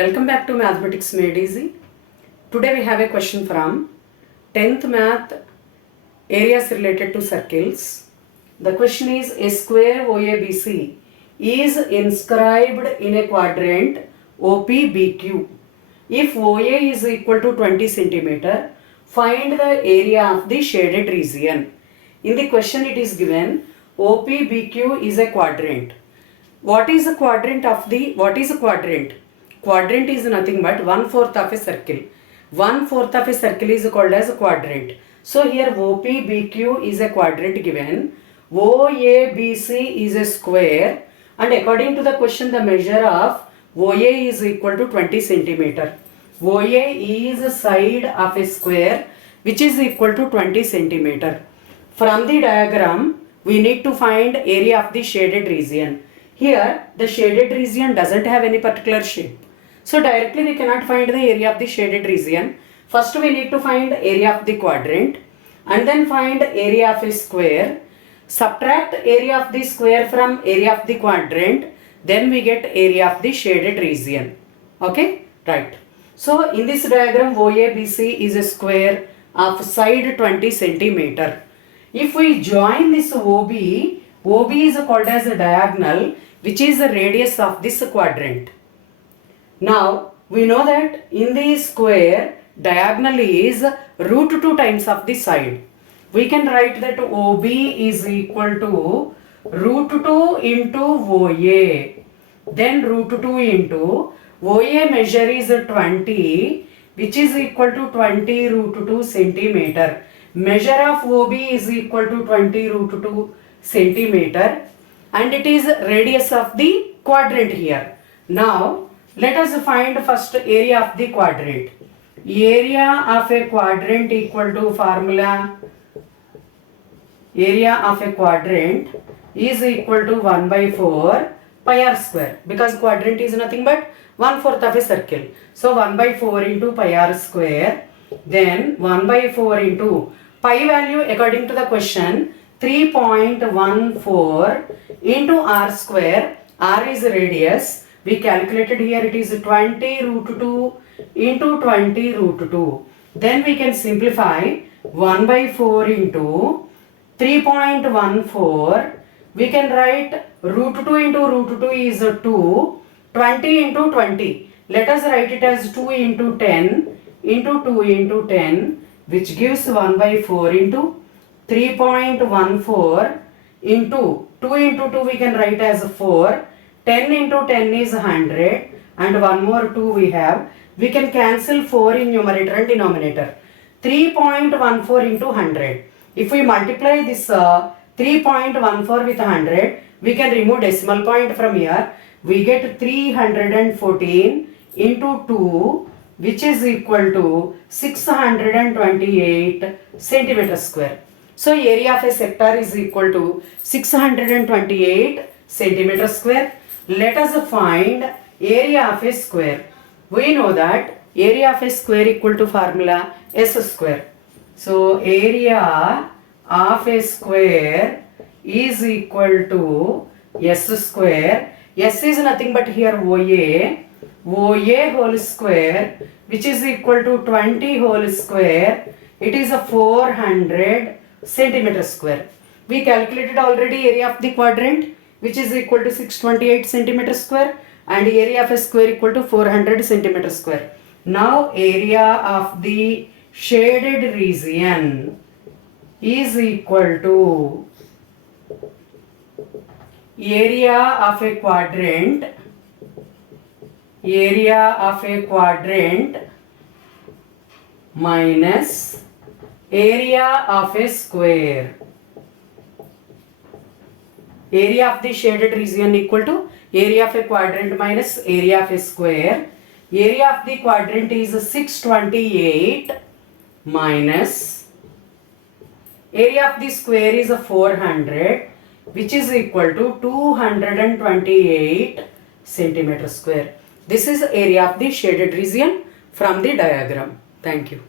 Welcome back to Mathematics Made Easy. Today we have a question from 10th Math, areas related to circles. The question is, a square OABC is inscribed in a quadrant OPBQ. If OA is equal to 20 centimeter, find the area of the shaded region. In the question it is given OPBQ is a quadrant. What is a quadrant? Quadrant is nothing but 1/4 of a circle. 1/4 of a circle is called as a quadrant. So here OPBQ is a quadrant given. OABC is a square, and according to the question the measure of OA is equal to 20 centimeter. OA is a side of a square which is equal to 20 centimeter. From the diagram we need to find area of the shaded region. Here the shaded region doesn't have any particular shape. So directly we cannot find the area of the shaded region. First we need to find area of the quadrant and then find area of a square. Subtract area of the square from area of the quadrant, then we get area of the shaded region. Okay, right. So in this diagram OABC is a square of side 20 centimeter. If we join this OB is called as a diagonal, which is the radius of this quadrant. Now we know that in the square diagonal is root 2 times of the side. We can write that OB is equal to root 2 into OA. Then root 2 into OA measure is 20, which is equal to 20 root 2 centimeter. Measure of OB is equal to 20 root 2 centimeter, and it is radius of the quadrant here. Now let us find first area of the quadrant. Area of a quadrant equal to formula. Area of a quadrant is equal to 1 by 4 pi r square, because quadrant is nothing but 1/4 of a circle. So 1 by 4 into pi r square, then 1 by 4 into pi value according to the question 3.14 into r square. R is radius. We calculated here, it is 20 root 2 into 20 root 2. Then we can simplify 1 by 4 into 3.14. We can write root 2 into root 2 is 2. 20 into 20. Let us write it as 2 into 10 into 2 into 10, which gives 1 by 4 into 3.14 into 2 into 2 we can write as 4. 10 into 10 is 100, and one more 2 we have. We can cancel 4 in numerator and denominator. 3.14 into 100. If we multiply this 3.14 with 100, we can remove decimal point from here. We get 314 into 2, which is equal to 628 centimeter square. So area of a sector is equal to 628 centimeter square. Let us find area of a square. We know that area of a square equal to formula S square. So area of a square is equal to S square. S is nothing but here OA whole square, which is equal to 20 whole square. It is a 400 centimeter square. We calculated already area of the quadrant, which is equal to 628 centimeter square, and area of a square equal to 400 centimeter square. Now area of the shaded region is equal to area of a quadrant minus area of a square. Area of the shaded region equal to area of a quadrant minus area of a square. Area of the quadrant is 628 minus area of the square is 400, which is equal to 228 centimeter square. This is area of the shaded region from the diagram. Thank you.